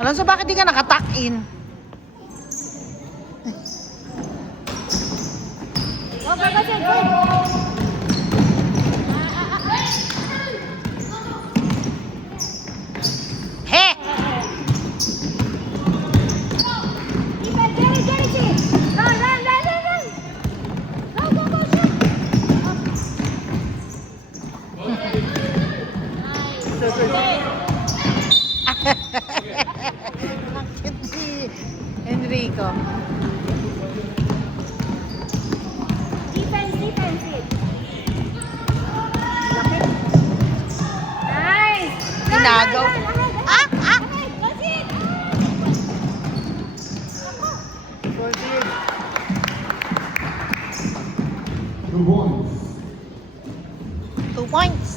Alonso, bakit di ka nakatuck-in? Go, go, go, go. He! Defense, get it, Chief. Run, run, run, run, run. Go, go, go, shoot. Bakit si Enrico? Defense, defense. Nice. Ginagaw. Ah! Ah! That's it. 2 points.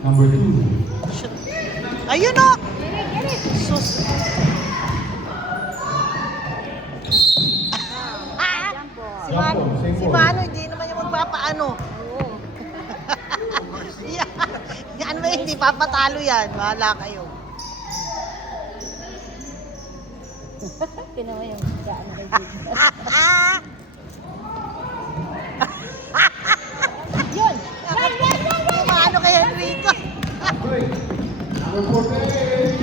Number 2. Shoot. Ayun o! Get it. Sus. Jump ball. Si Mano, hindi naman yung magpapaano. Oo. Yan ba, hindi papatalo yan. Bahala kayo. Tinawa yung daan kay Jesus. Yun! Run, run, run, run! Mano kay Enrico. Number 14.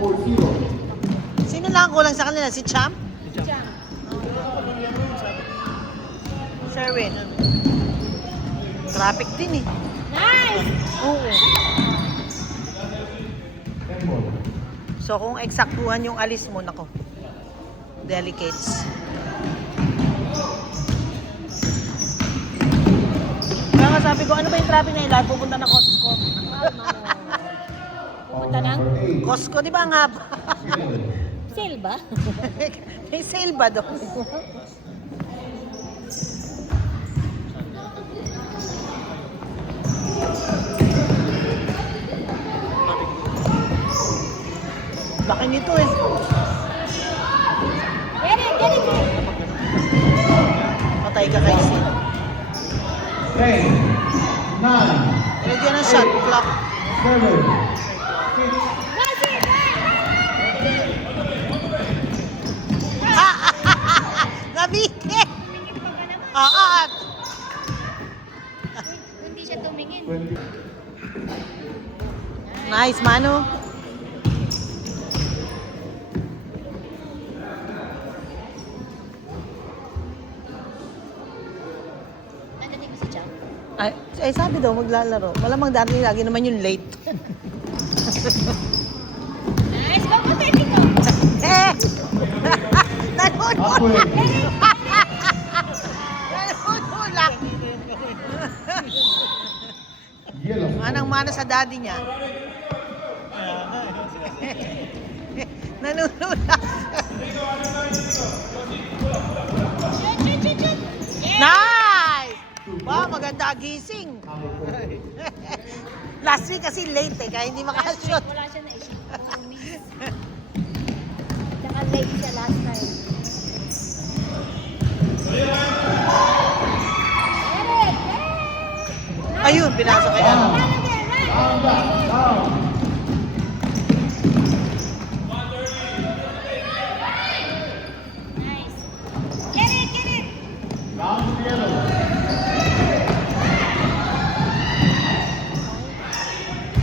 4-0. Sino lang ang kulang sa kanila? Si Champ? Jump. Sherwin. Traffic din eh. Nice! Oo. 10 ball. So kung eksaktuhan yung alis mo, nako. Delicates. Kaya nga sabi ko, ano ba yung traffic na ilan? Pupunta na Costco. Pupunta ng Costco, di ba ang haba? sale ba? May sale ba doon? Laki nito eh. Get it, get it! Patay ka kay Sid. 10. 9. Lagyan ng shot clock. 7. 6. That's it! Nabike! Tumingin pa ba naman? Oo. Hindi siya tumingin. 20. Nice, Manu. Nandun ba si Chang? Ay, sabi daw, maglalaro. Malamang dati lagi naman yung late. Nice! Go, go, Teddy, go! Eh! Nanunulak! Halfway. Nanunulak! Yellow. Manang-mana sa daddy niya. Nanunulak. Shoot, shoot, shoot, shoot! Yeah! Nice! Wow, maganda gising. Last week kasi late eh, kaya hindi Last week, makashoot. wala siya naisip. Oh, miss. Tsaka late siya last time. Get it! Get it! Ayun, pinasok kaya. Run again, run! Down, down, down. Nice. Get it, get it! Down to yellow.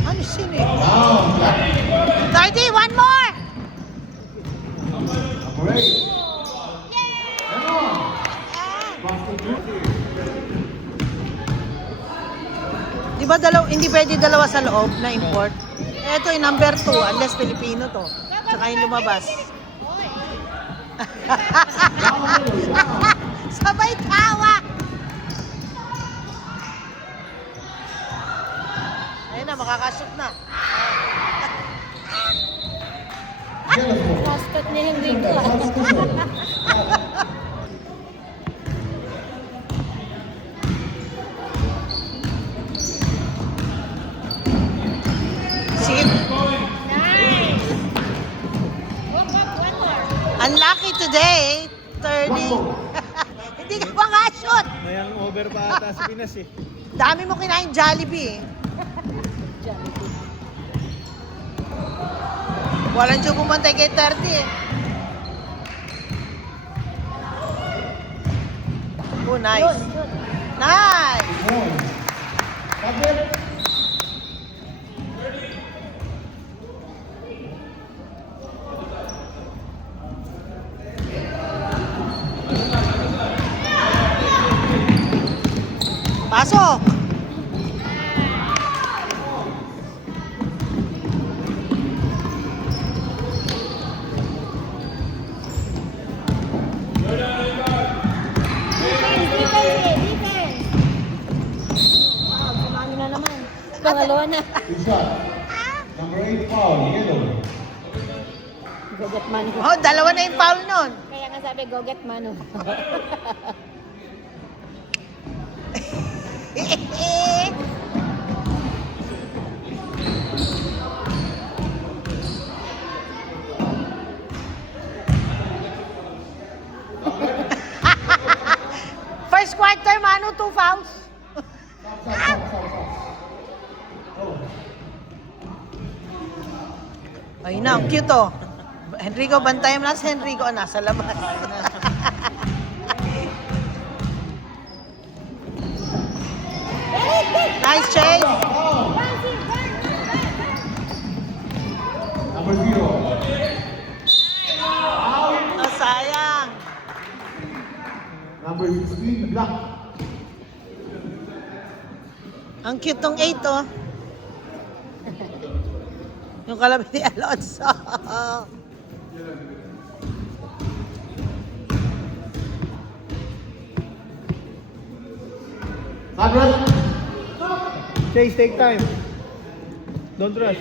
Ano sino eh? Down, black. 30, one more! Number 8. And on. Basket 2. Di ba hindi pwede dalawa sa loob na import? Ito yung number 2, unless Filipino to. Tsaka yung lumabas. Oy! Sabay tawa! Ayun na, makakashoot na. Yellow ball. Basket ni Henrico. Sige. Nice! Unlucky today, turning. Hindi ka pa nga shoot. May ang over pa ata sa Pinas eh. Dami mo kinain Jollibee eh. Walang siya bumantay kay 30 eh. Oh, nice. Nice! Point. Tablet. Pasok! Defense. Wow, sumami na naman. Pangalawa na. Good shot. Number 8 foul. Yellow. Go get Manu. Oh, dalawa na yung foul nun. Kaya nga sabi, go get Manu. First quarter, Manu, 2 fouls. Stop. Oh. Ayun na, ang cute oh. Henrico, bantayan mo na si Henrico. Nasa labas. Nice chase. Foul. Number 0. Oh, sayang. Number 16, Black. Ang cute ng 8 oh. Yung kalabi ni Alonso. Tablet. Chase, take time. Don't rush.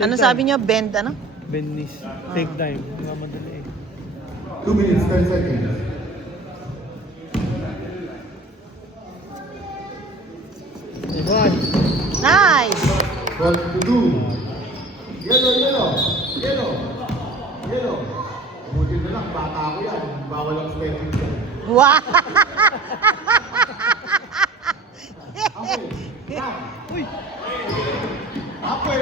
Ano sabi niyo? Bend, ano? Bend knees. Take time. Mga madali eh. 2 minutes, 10 seconds. One. Nice! 12 to 2. Yellow. Buti na lang, bata ako yan. Bawal ang spending yan. Wow! Okay. Yan. Uy! Halfway.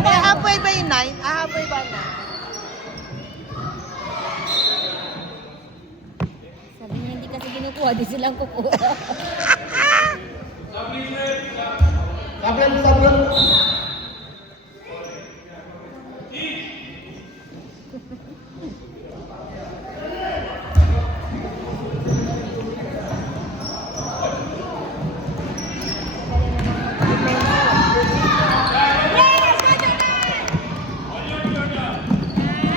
Eh, halfway ba yung 9? Halfway ba 9? Sabi niya, hindi kasi kinukuha, di silang kukuha. Tablet.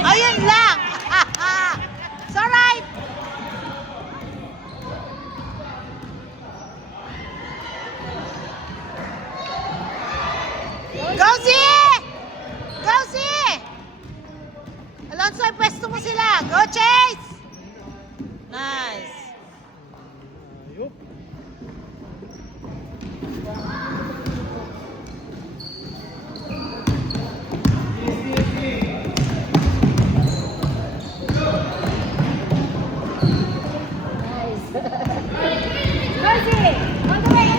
Ayun lang! It's alright! Go, Z! Go, Z! Alonso, pwesto mo sila. Go, Chase! Nice. Ayop. Nice. Mercy! On the way!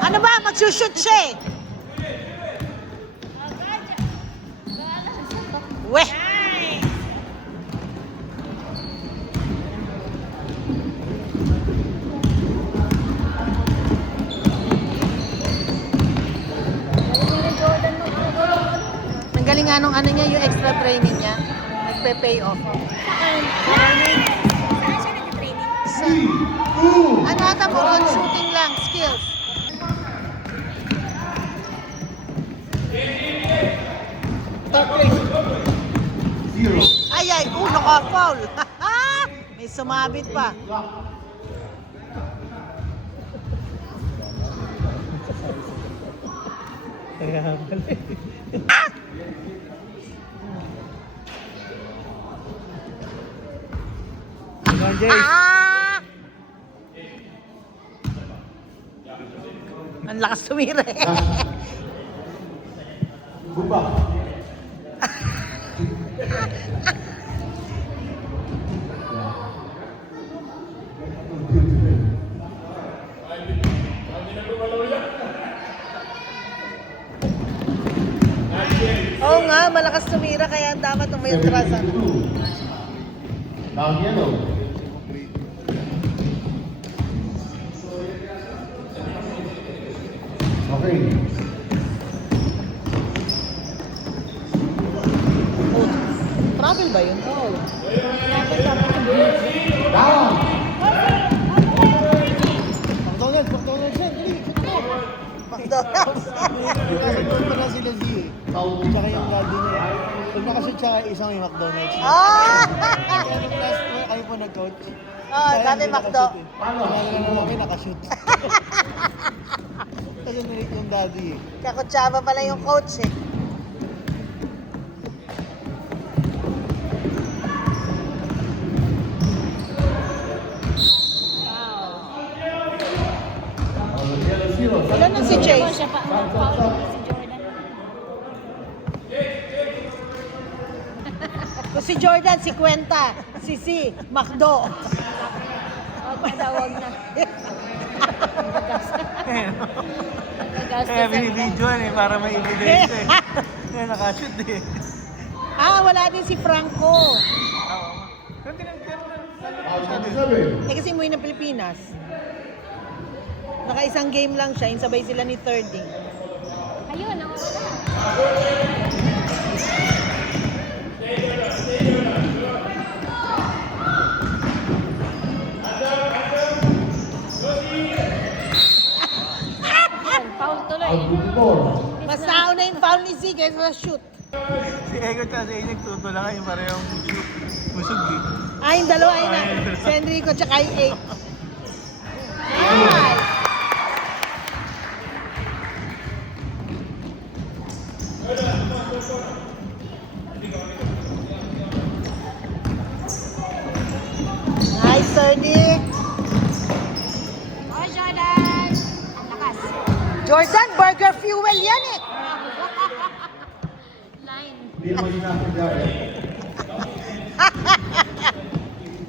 Ano ba? Magsushoot siya eh. Weh! Ang galing nga nung ano niya, yung extra training niya. Nagpe-pay off. Sa, 3, 2. ano ata mo? On shooting lang, skills. Zero. Ay, naka-foul. May sumabit pa. Kaya pala eh. Come on, Jace. Ang lakas tumira eh. Buba. Oo nga, malakas tumira kaya dapat may utrasan. Down yellow. Okay. Oh, travel ba yun? Oo. Down. McDonald's yan. McDonald's. Kasi doon pa na sila Z eh. Foul. Tsaka yung daddy niya eh. Pag nakashoot siya, isang yung McDonald's. Ah! Kaya nung last mo, kayo po nag-coach. Oh, Kaya dami hindi McDo. nakashoot eh. Panalo na naman kayo, nakashoot. Kasi nilate yung daddy eh. Kakutsaba pala yung coach eh. Yellow zero. Wala na si Chase. Siya pa ang foul si Jordan. Kung si Jordan, si Kwenta. Si McDo. Wag na, wag na. Nagagastos Kaya ang binibidyoan eh, para may ebidensya eh. Kaya nakashoot eh. Ah, wala din si Franco. Pero tinagkero na. Foul 27. Eh kasi umuwi ng Pilipinas. Naka-isang game lang siya, yung sabay sila ni Third eh. Ayun, nawawala. Yan, foul tuloy. Out 54. Mas nauna yung foul ni Z kaysa sa shoot. Si Ego at si Ejek tutulakan yung parehong busog eh. Ah, yung dalawa yun na. Si Enrico tsaka yung 8. Nice! Nice, 30. Oh, Jordan! Ang lakas. Jordan, burger fuel yan eh. Line. Hindi mo sinasadya eh.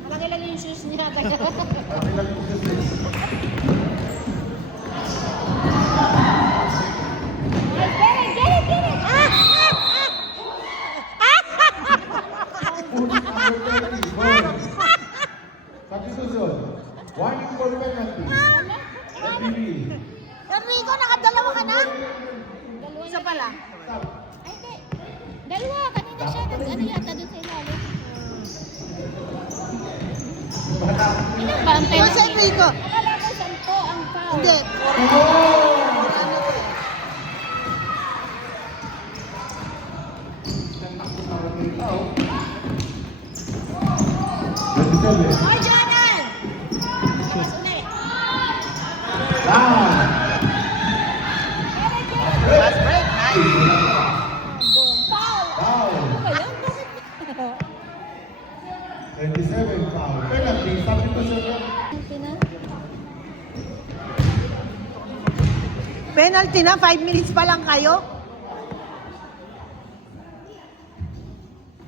Malaki lang yung shoes niya. Kaya... Kasi lang ito kasi. Get it! Substitution. Warning for penalty. FBB. Enrico, nakadalawa ka na? Dalawa Isa na. pala. Ay, hindi. Dalawa. Kanina siya. Ano yata doon sa ilalim. Ilan ba ang Yung penalty? sa Enrico. Akala ko 10 ang foul. Hindi. Ano to eh. Hoy, Jordan! Mas ulit. Down. Fast break. Nice. Boom. Foul. Down. Ano ba yan? Bakit? 27 foul. Penalty. Substitution. Pina? Penalty na, 5 minutes pa lang kayo.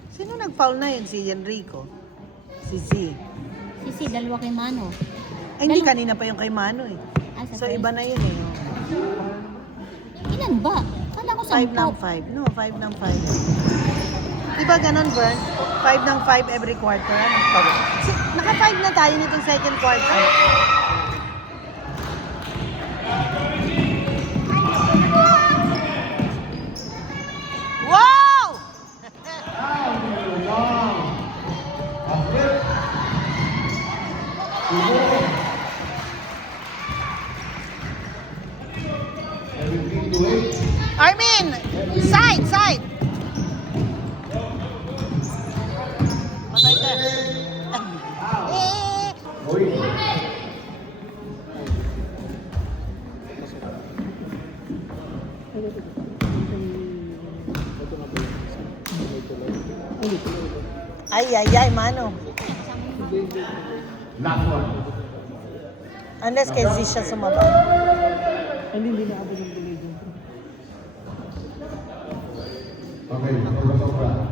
Sino nag-foul na yun? Si Enrico? Si Z? Sisi, dalawa kay Mano. Ay, hindi Dalawa. kanina pa yung kay Mano eh. Ah, sa So, first. iba na yun eh. Ilan ba? Kala ko 5 ng 5. No, 5 ng 5. Diba ganun, Vern? 5 ng 5 every quarter. Ano? Naka-5 na tayo nitong second quarter. Wow! Down. After. 17 to 8. Armin! Side! Side! Patay ka. Eh! Going. Ay, ay, ay, Mano. Last one. Unless kasi siya sumaba. Hindi na ako ng delay dun. Okay, sobra-sobra.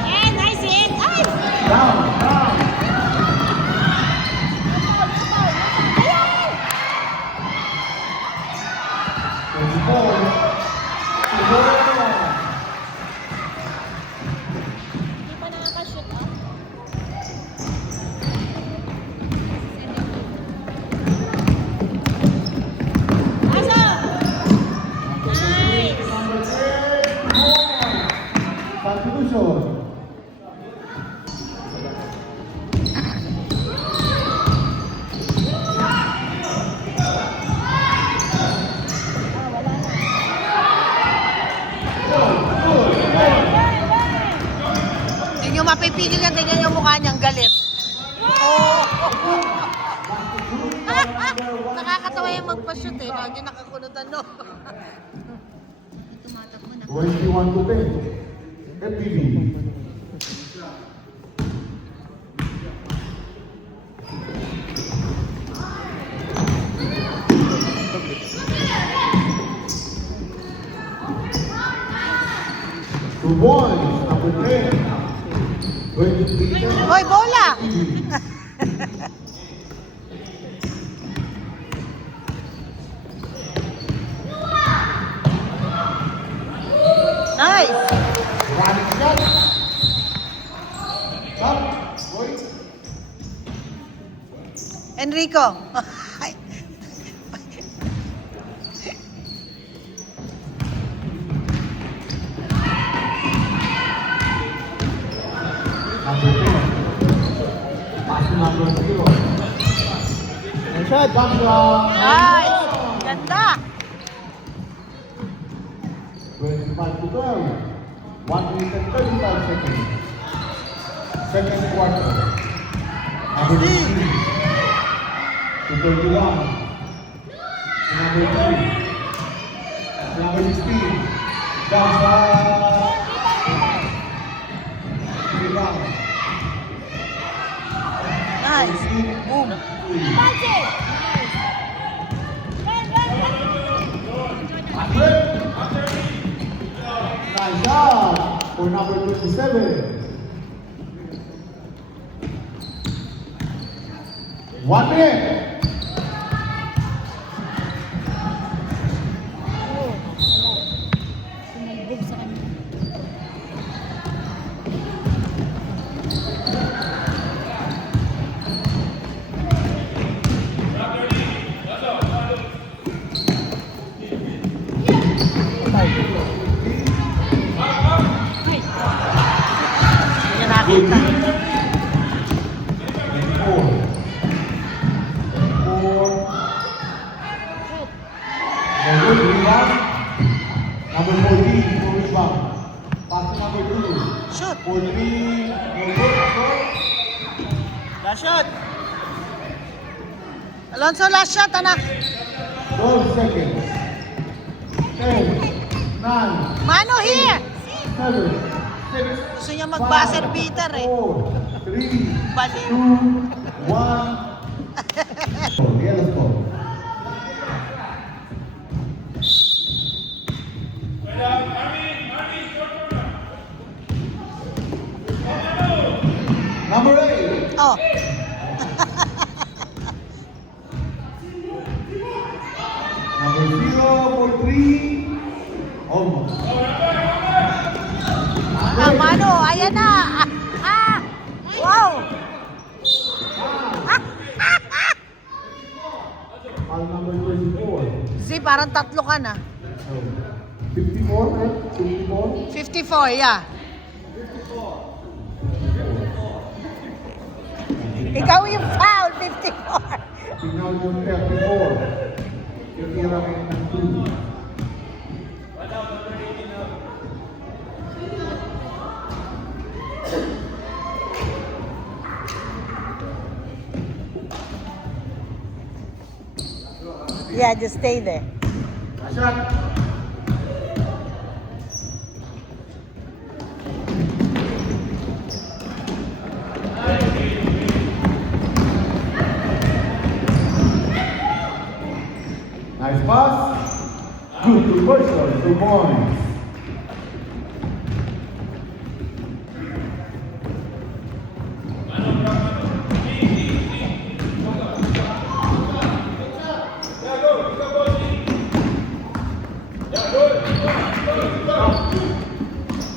Eh, nice hit! Ay! Down, down. Ayan! 24. Hindi pa nakaka-shoot up. Nice! Substitution. Hindi nyo mapipigil yan. Tingnan yung mukha niyang galit. Oh. Nakakatawa yung magpa-shoot eh. Lagi nakakunutan no. Tumatakbo na. 21 to 10. FPV. Two points, number 10. 23. Hoy, bola! Nice! Running shot. Shot. Boy. Enrico. Ay. Number 10. Pass to number 0. Nice shot. Nice! Ganda! 25 to 12. 1 minute and 35 seconds. Second quarter. Number 16. To 31. To number 3. To number 16. Down sa... Rebound. Nice! Boom! Pansi! Run, run, run! Nice shot for number 27. 1 minute. Sumilbog sa kanya. Hindi niya nakita. 4. 4. Shoot! Number 2 rebound. Number 14 for rebound. Pass to number 2. Shoot! 4 3. No good. Last shot. Alonso, last shot, anak. 12 seconds. 10. 9. Mano, here! 7. 6. Gusto niya mag-buzzer beater eh. 4. 3. Baliw. 2. 1. Yeah, let's go. Number 8. Oh, Number 0 for 3. Almost. Mano, ayan na. Wow! Foul number 24. Z, parang tatlo ka na. 54, right? 54. 54, yeah. Ikaw yung foul, 54. Tingnan yung 34. Titira kayo ng 2. Yeah, just stay there. Shot. pass. Good reversal, 2 points.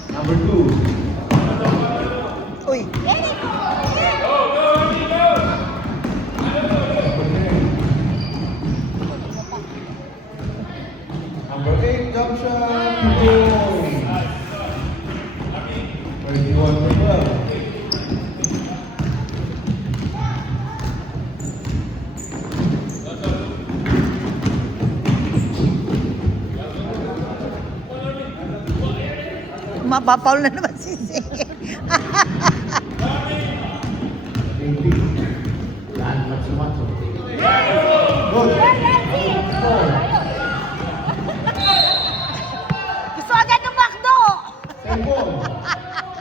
Number 2. Uy, Number 8, jump shot. 2 points. 31-12. mapapaul na naman si Zay. 18. Yan, matso-matso. Good. Gusto agad ng McDo. Same ball.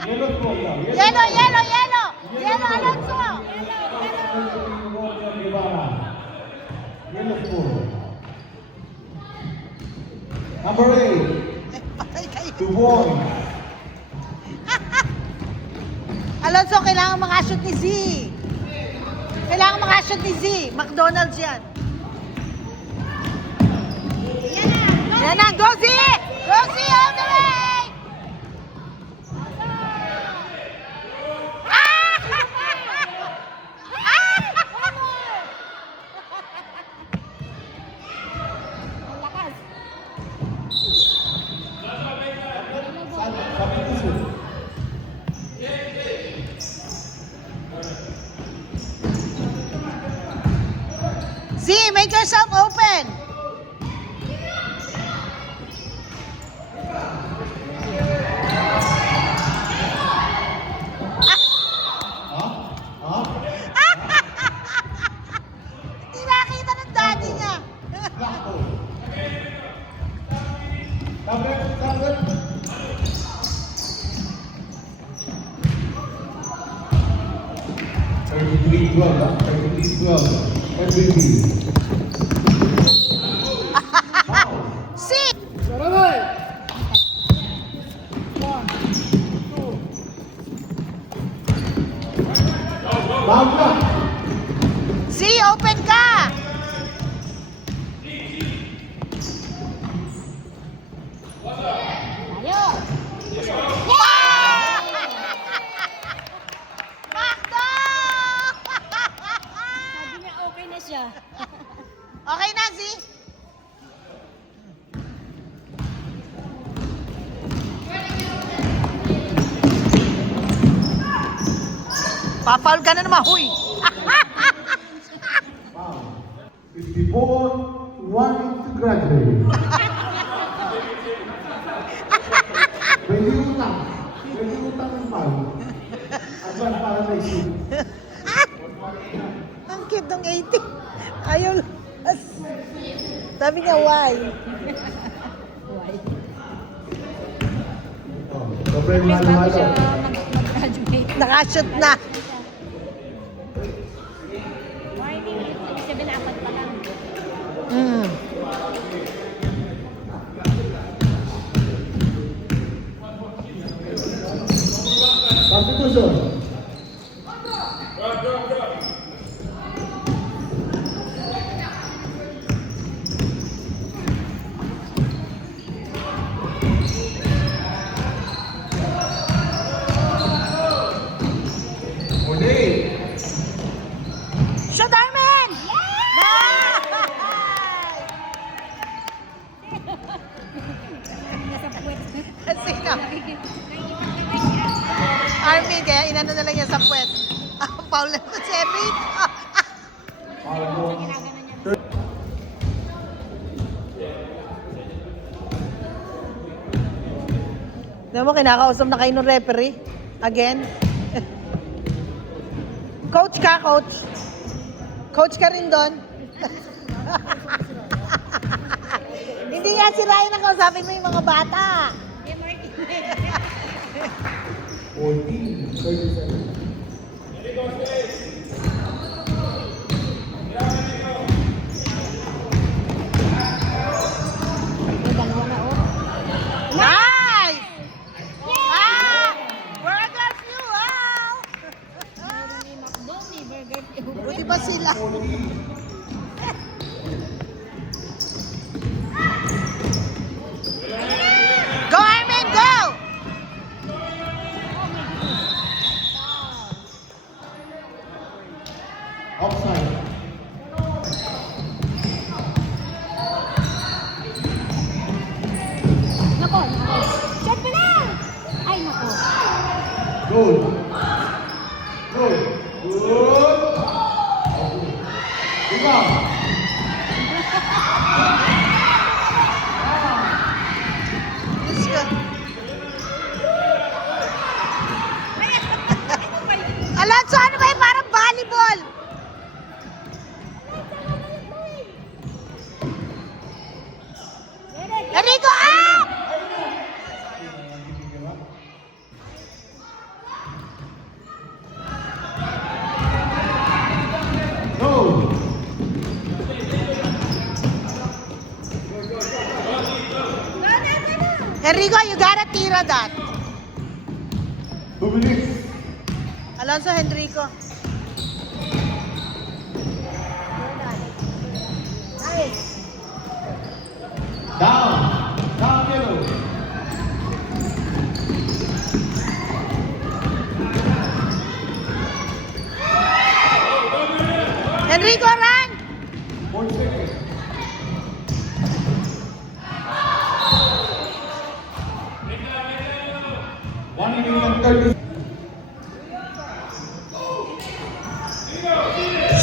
Yellow ball now. Yelo, yelo, yelo. Yelo, Alonso. Yellow ball. Number 8. Patay kayo. 2 points. Alonso, kailangan makashoot ni Z. Kailangan makashoot ni Z. McDonald's yan. Yan na, go Z! Go Z all the way! Lakas. Substitution. Z, make yourself open! Huh? Huh? Hindi nakita ng daddy niya. Black ball. Tablet, tablet. Thirty-three 12, huh? 33-12. MVP. Foul. Z! Foul ka. Z, open ka! Tayo. McDo! Sabi niya okay na siya. Okay na, Z? Papaul ka na naman, huy! Foul. 54, wanting to graduate. Pwede utang. Pwede utang ng foul. Advance para na isip. Ang cute ng 80. Ayaw labas. Sabi niya, why? Oh, sobrang Bago mahal-mahal. siya mag-graduate. Nakashoot na. Why hindi? Ibig sabihin, apat pa lang. Mm. Substitution. Muli. Shoot, Armin! Nice! Nasa puwet. Sino? Armin, kaya inano na lang niya sa puwet. Paul na naman si Eric. Foul ball. Alam mo, kinakausap na kayo ng referee. Again. Coach ka, coach. Coach ka rin doon. Hindi nga si Ryan ang kausapin mo yung mga bata. 14, 37. sila. Go, Armin, go! Offside. Nako, nako. Shot mo na! Ay, nako. Good. Good. Good. Rebound. Let's go. Alonso, ano ba yung parang volleyball? Enrico, up! Go. Enrico, you gotta tira that. Dominic. Alonso, Enrico. Nice. Down. Down middle. Enrico, run! 1 second. One inning and 30.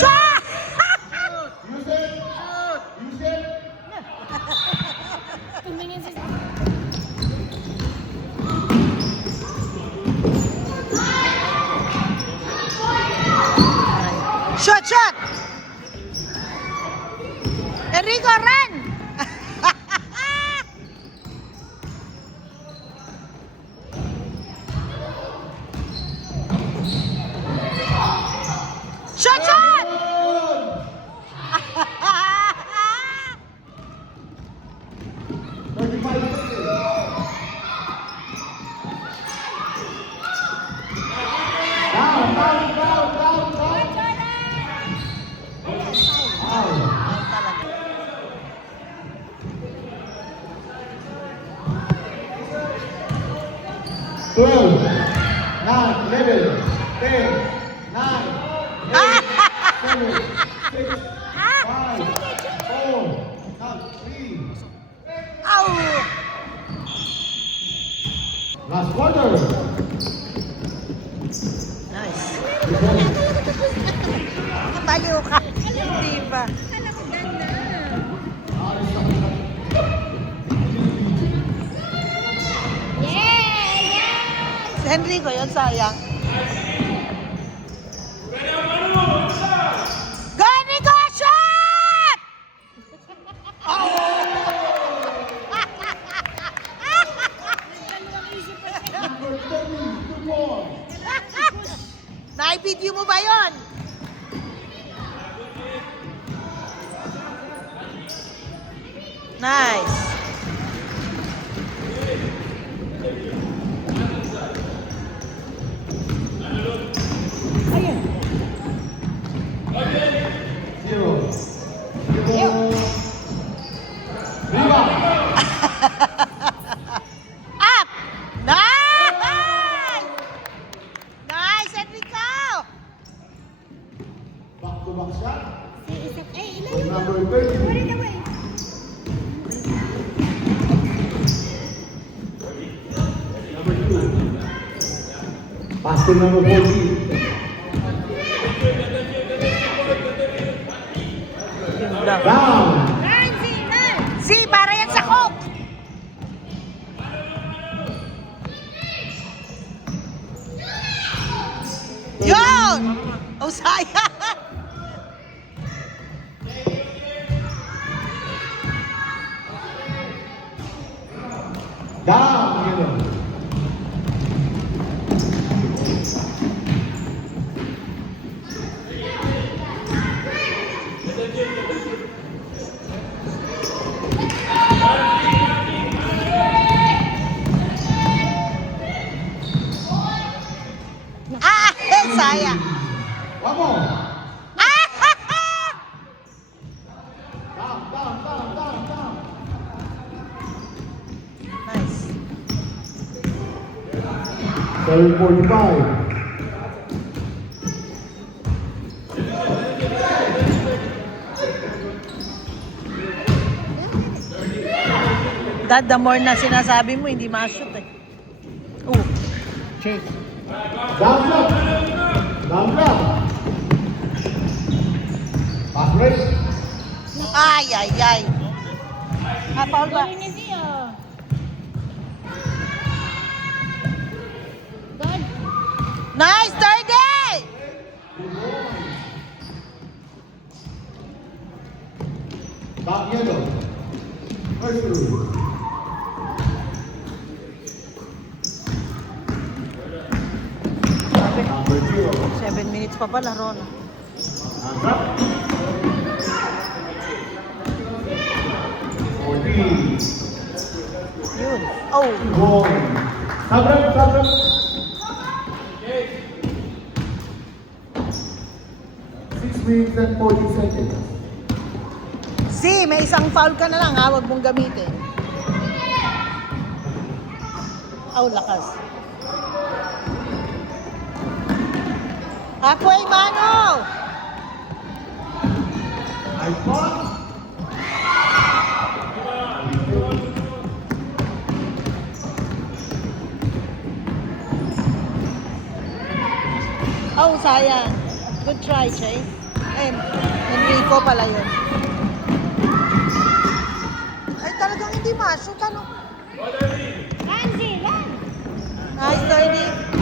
Sa! Use it. Use it. Tumingin si... Shot, shot! Enrico, run! Shot, shot! Good. 35 seconds. Down, down, down, down, down. Out. Twelve, 9, 11, 10, 9, 8, 7, 6, 5, 4, 3. Ow! Last quarter. Nice. Baliw ka. Hindi ba? Alam ko ganda. Yeah! Si Enrico, yun sayang. Go, Enrico! Shot! Number 30, good ball. Na-video mo ba yun? Nice. Ayun. 0. Rebound. Up! Nice! Nice, Enrico! Back-to-back shot. Si Isaac. Ay, From ilayo. number Put 30. it away. Number 2. Pass to number 14. Down. Run, Z, run. Z, para yan sa Coke! Yun! Oh, sayang! Down. Yun. Ah, sayang! One more. Ah! 7:45. Dad, the more na sinasabi mo, hindi ma-shoot eh. Oh. Chase. Down up. Down up. Pass break. Ay, ay, ay. Ah, foul ba? Galing ni Zia. God. Nice, 30! Back yellow. First rule. Number 0. 7 minutes pa pala, Ron. Hands up. 14. Yun. Oh. Goal. Sabrap, sabrap. 6 minutes and 40 seconds. Si, may isang foul ka na lang ha, huwag mong gamitin. Aw, lakas. Ako'y mano! Nice pass. Oh, sayang. Good try, Chase. Enrico pala yun. Ay, talagang hindi ma-shoot, ano? Nancy, run. Nice, 30.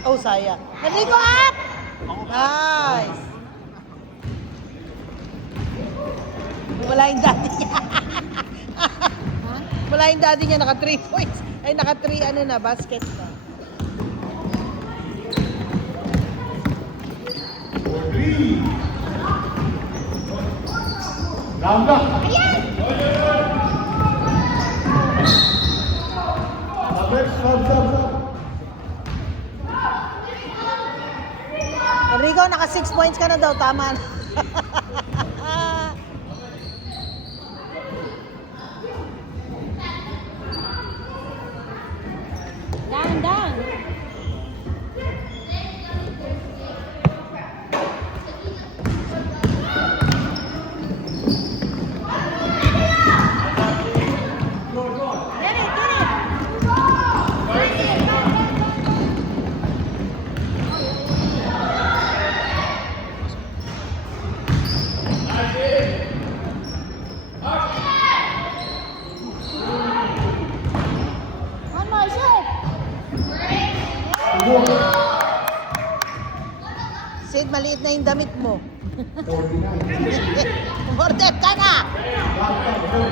Oh, sayang. Enrico, up! Nice. Wala yung daddy niya. Wala yung daddy niya, naka 3 points. Ay, naka 3 ano na, basket na. 3. Round up. Ayan. Sabrap, sabrap. Enrico, naka 6 points ka na daw, tama na. Down, down. Get it, get it. One more shot. Sid, maliit na yung damit mo. 49. Mordep ka na! Back up, go.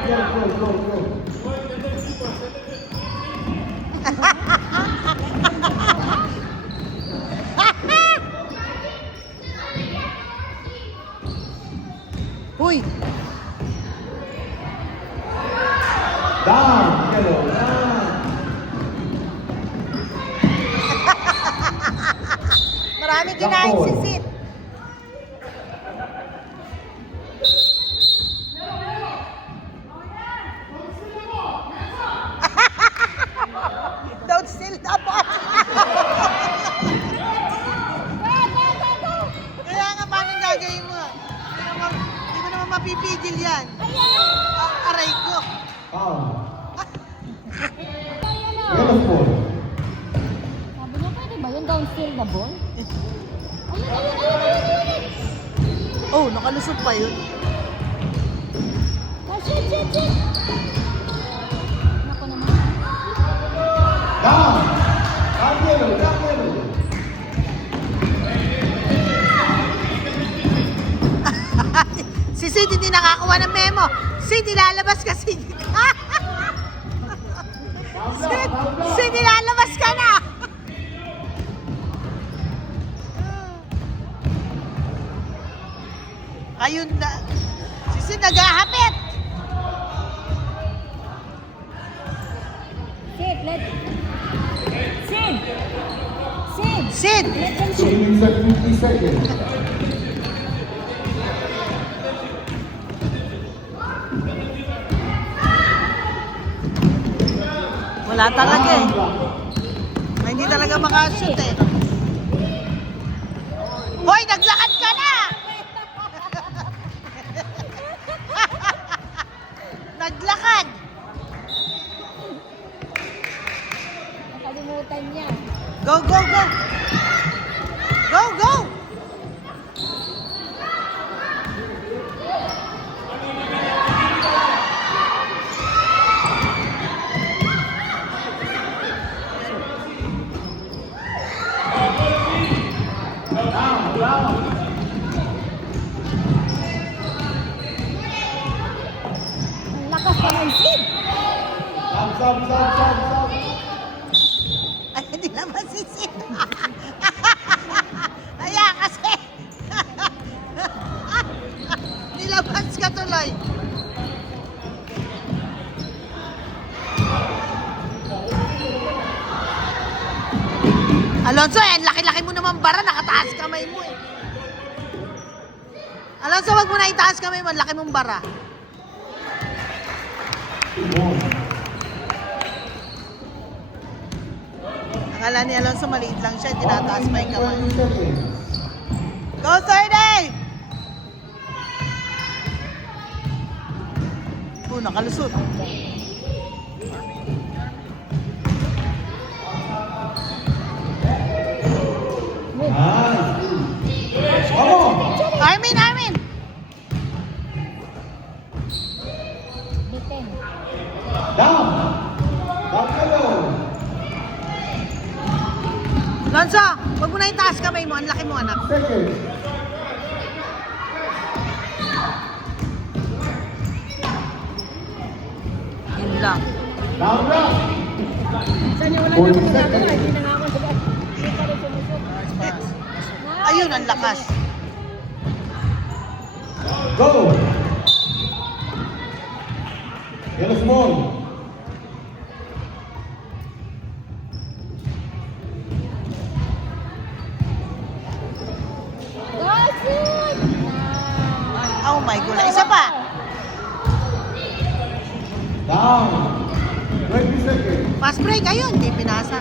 Uy! Down, yellow, down. Maraming kinain si Sid. Don't steal the ball. Kaya nga, paano gagawin mo? Hindi mo naman mapipigil yan. Aray ko. Foul. Yellow ball. Sabi niya, pwede ba yun? Downfield na ball? Ayun. Oh, nakalusot pa yun. Ah, shit. Naku naman. Down. Down yellow. Si Sid hindi nakakuha ng memo. Sid, ilalabas ka, Sid. Sid, ilalabas ka na. Ayun na. Si Sid naghahapit. Sid, let... Sid! Sid! Let them 2 shoot. minutes and 50 seconds. Wala talaga eh. Ay, hindi talaga makashoot eh. Hoy, naglakad ka na! Naglakad! Nakalimutan niya. Go, go, go! Go, go! Ang lakas pa ng Sid. Stop. Ay, hindi naman sisit. Kaya kasi. Nilabas ka tuloy. Alonso, eh, laki-laki mo naman bara, nakataas kamay mo eh. Alonso, wag mo na itaas kamay mo, laki mong bara. Akala ni Alonso maliit lang siya, tinataas pa yung kamay. 20 seconds. Go 30! Nakalusot. Nice. Come on. Armin! Bitin. Down. Down kayo. Alonso, wag mo na itaas kamay mo, ang laki mo anak. Seconds. Yun lang. Down round. Saan yung wala 40 na seconds. Hindi na nga ako nag- Hindi pa rin sumusok. Ayun, ang lakas. Go. Yellow small. Go, Sid! Oh my God. Isa pa. Down. 20 seconds. Fast break, ayun, hindi pinasa.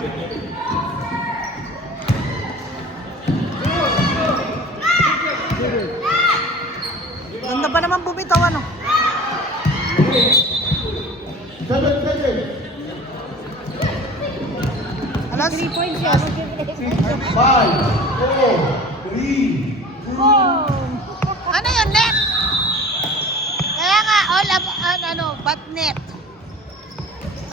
Ganda pa naman bumitaw, ano? 7 seconds. Alas, 3 points siya. 5, 4, 3,